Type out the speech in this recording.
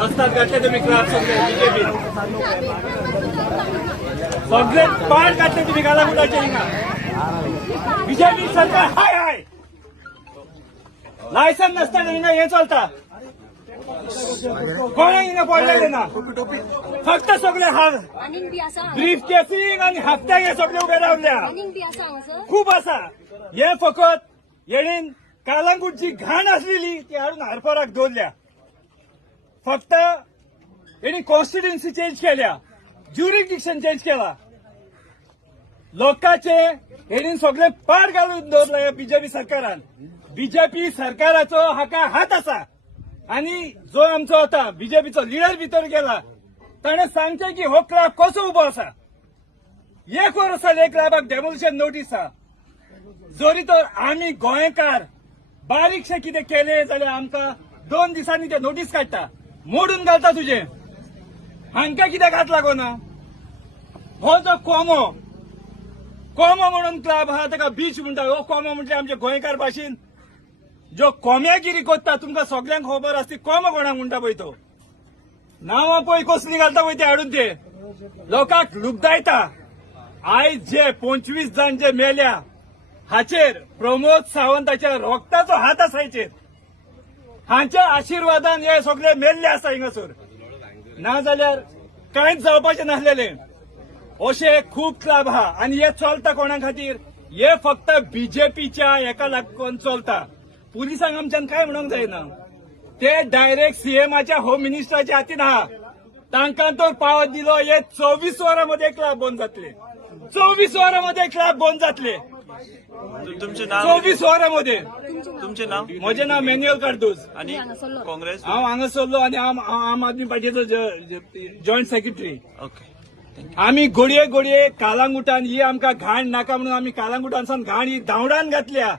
रस्त्यात घातले तुम्ही क्लास सगळे बीजेपी सगळे पाड घातले तुम्ही गालागुडाचे बीजेपी सरकार हाय हाय लायसन नसताना हिंगा हे चालता कोणा हिंगा पडलेले ना फक्त सगळे हार ब्रीफ केसिंग आणि हप्त्याक हे सगळे उभे रावल्या खूप असा हे फकत येणीन कालांगूटची घाण असलेली ती हाडून हारपराक दवरल्या फक्त यांनी कॉन्स्टिट्युएन्सी चेंज केल्या ज्युरिडिक्शन चेंज केला लोकांचे यांनी सगळे पाड घालून दवरला बीजेपी सरकारान बीजेपी सरकाराचो हाका हात असा आणि जो आमचो होता बीजेपीचो लिडर भितर गेला ताणे सांगचे की हो क्लब कसो उबो असा 1 वर्स जालें क्लबाक डेमोलिशन नोटीस आहा जरी तर आमी गोंयकार बारीकशे कितें केले जाल्यार आमकां 2 दिसांनी ते नोटीस काडटा मोडून घालता तुझे हांकां कित्याक हात लागोना हो जो कोमो म्हणून क्लब आहा ताका बीच म्हणटा हो कोमो म्हटल्यार आमच्या गोंयकार भाशेन जो कोम्यागिरी कोत्ता तुमकां सगळ्यांक खबर आसता कोमो कोणाक म्हणटा पळय तो नांवां पळय कसली घालता पळय ते हाडून ते लोकांक लुबदायता आयज जे 25 जाण जे मेल्या हाचेर प्रमोद सावंताच्या रोगताचो हात आसा हेचेर हांच्या आशिर्वादान हे सगळे मेल्ले आसा हिंगासर नाजाल्यार कांयच जावपाचें नासलेले अशे खूब क्लब आहा आनी हे चलता कोणा खातीर हे फक्त बीजेपीच्या हेका लागून चलता पुलिसांक आमच्यान काय म्हणूंक जायना ते डायरेक्ट सीएमाच्या होम मिनिस्टराच्या हातीन आहा तांकां तर पावत दिलो हे 24 वरांमध्ये क्लब बंद जातले 24 वरांमध्ये क्लब बंद जातले तुमचे नाव 24 वरांमध्ये तुमचे नाव म्हजें नाव मॅन्युअल कार्दोज आणि काँग्रेस हांव हांगा सरलो आनी आम आदमी पार्टीचो जॉयंट सेक्रेटरी ओके आमी घडये कालांगुटान ही आमकां घाण नाका म्हणून आमी कालांगुटानसान घाण ही धांवडान घातल्या